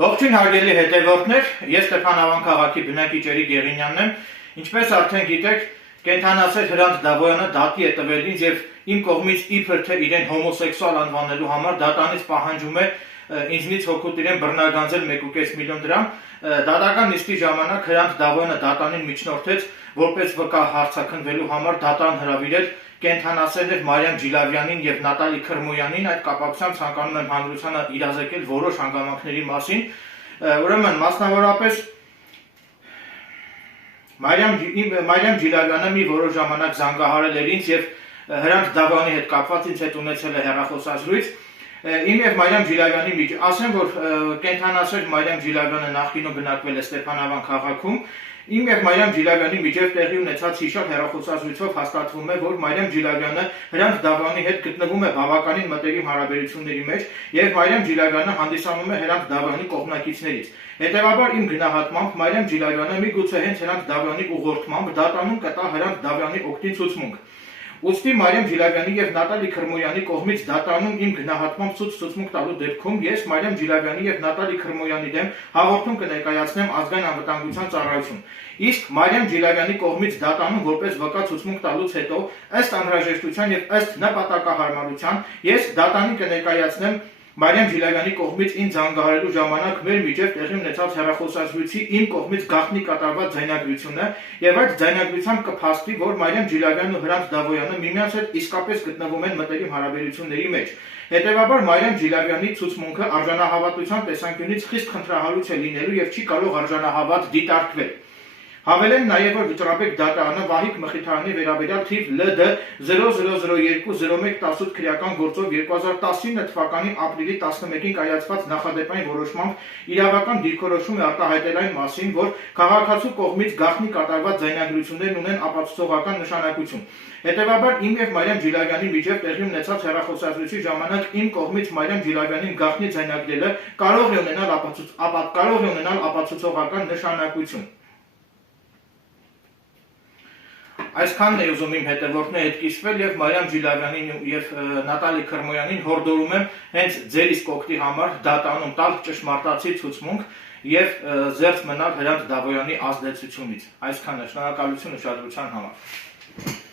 Ողջույն հարգելի հետևորդներ, ես Ստեփանավան քաղաքի բնակիչ Էրիկ Եղինյանն եմ, ինչպես արդեն գիտեք, կենդանացել Հրանտ Դավոյանը դատի է տվել ինձ եւ իմ կողմից իբր թե իրեն հոմոսեքսուալ անվանելու համար դատանից պահանջում է ինձնից հօգուտ իրեն բռնագանձել 1.5 միլիոն դրամ, դատական նիստի ժամանակ Հրանտ Դավոյանը դատանին միջնորդեց, որպես վկա հարցաքննվելու համար դատան հրավիրել կենդանացել Մարիամ Ջիլավյանին եւ Նատալի Քրմոյանին, այդ կապակցությամբ ցանկանում եմ հանրությանը իրազեկել որոշ հանգամանքների մասին, ուրեմն մասնավորապես Մարիամ Ջիլավյանը մի որոշ ժամանակ զանգահարել էր ինձ եւ Հրանտ Դավոյանի հետ կապված ինձ հետ ունեցել է հեռախոսազրույց, իմ եւ Մարիամ Ջիլավյանի միջև, ասեմ, որ կենդանացել Մարիամ Ջիլավյանը նախկինում բնակվել է Ստեփանավան քաղաքում, իմ եւ Մարիամ Ջիլավյանի միջև տեղի ունեցած հիշատ հեռախոսազրույցով հաստատվում է, որ Մարիամ Ջիլավյանը Հրանտ Դավոյանի հետ գտնվում է բավականին մտերիմ հարաբերությունների մեջ եւ Մարիամ Ջիլավյանը հանդիսանում է Հրանտ Դավոյանի կողմնակիցներից։ Հետևաբար իմ գնահատմամբ Մարիամ Ջիլավյանը միգուցե հենց Հրանտ Դավոյանի ուղղորդմամբ դատանում կտա Հրանտ Դավոյանի օգտին ցուցմունք։ Ուստի Մարիամ Ջիլավյանի եւ Նատալի Քրմոյանի կողմից դատանում իմ գնահատմամբ ցուցմունք տալու դեպքում ես Մարիամ Ջիլավյանի եւ Նատալի Քրմոյանի դեմ հաղորդում կներկայացնեմ ազգային անվտանգության ծառայություն։ Իսկ Մարիամ Ջիլավյանի կողմից դատանում որպես վկա ցուցմունք տալուց հետո ըստ անհրաժեշտության եւ ըստ նպատակահարմարության ես դատանին կներկայացնեմ Մարիամ Ջիլավյանի կողմից ինձ զանգահարելու ժամանակ մեր միջև տեղի ունեցած հեռախոսազրույցի իմ կողմից գաղտնի կատարված ձայնագրությունը եւ այդ ձայնագրությամբ կփաստի, որ Մարիամ Ջիլավյանն ու Հրանտ Դավոյանը միմյանց հետ իսկապես գտնվում են մտերիմ հարաբերությունների մեջ։ Հետևաբար Մարիամ Ջիլավյանի ցուցմունքը արժանահավատության տեսանկյունից խիստ խնդրահարույց է լինելու եւ չի կարող արժանահավատ դիտարկվել։ Հավելեմ նաև, որ վճռաբեկ դատարանը Վահիկ Մխիթարյանի վերաբերյալ թիվ ԼԴ 00020118 քրեական գործով 2019 թվականի ապրիլի 11-ին կայացված նախադեպային որոշմամբ իրավական դիրքորոշում է արտահայտել այն մասին, որ քաղաքացու կողմից գաղտնի կատարված ձայնագրություններն ունեն ապացուցողական նշանակություն։ Հետևաբար իմ եւ Մարիամ Ջիլավյանի միջև տեղի ունեցած հեռախոսազրույցի ժամանակ իմ կողմից Մարիամ Ջիլավյանին գաղտնի ձայնագրելը կարող է ունենալ ապացուցողական նշանակություն։ Այսքանն է ուզում իմ հետևորդների հետ կիսվել եւ Մարիամ Ջիլավյանին եւ Նատալի Քրմոյանին հորդորում եմ հենց ձեր իսկ օգտի համար դատանում տալ ճշմարտացի ցուցմունք եւ զերծ մնալ Հրանտ Դավոյանի ազդեցությունից։ Այսքանը, շնորհակալություն ուշադրության համար։